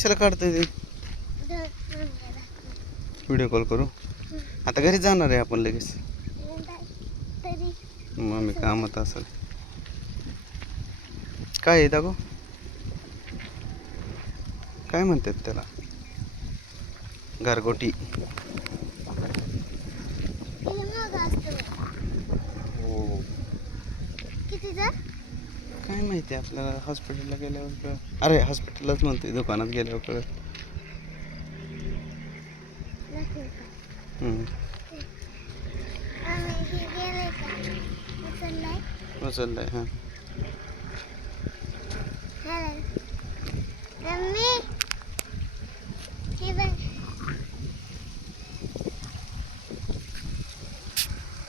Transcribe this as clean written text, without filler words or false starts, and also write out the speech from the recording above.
कशाला काढतोय ते? व्हिडिओ कॉल करू. आता घरी जाणार आहे आपण लगेच. मम्मी कामात असेल. काय आहे दाखव, काय म्हणतात त्याला? गारगोटी. काय माहिती आपल्याला, हॉस्पिटलला गेल्यावर कळ. अरे हॉस्पिटललाच म्हणते, दुकानात गेल्यावर कळ. उचललाय. हां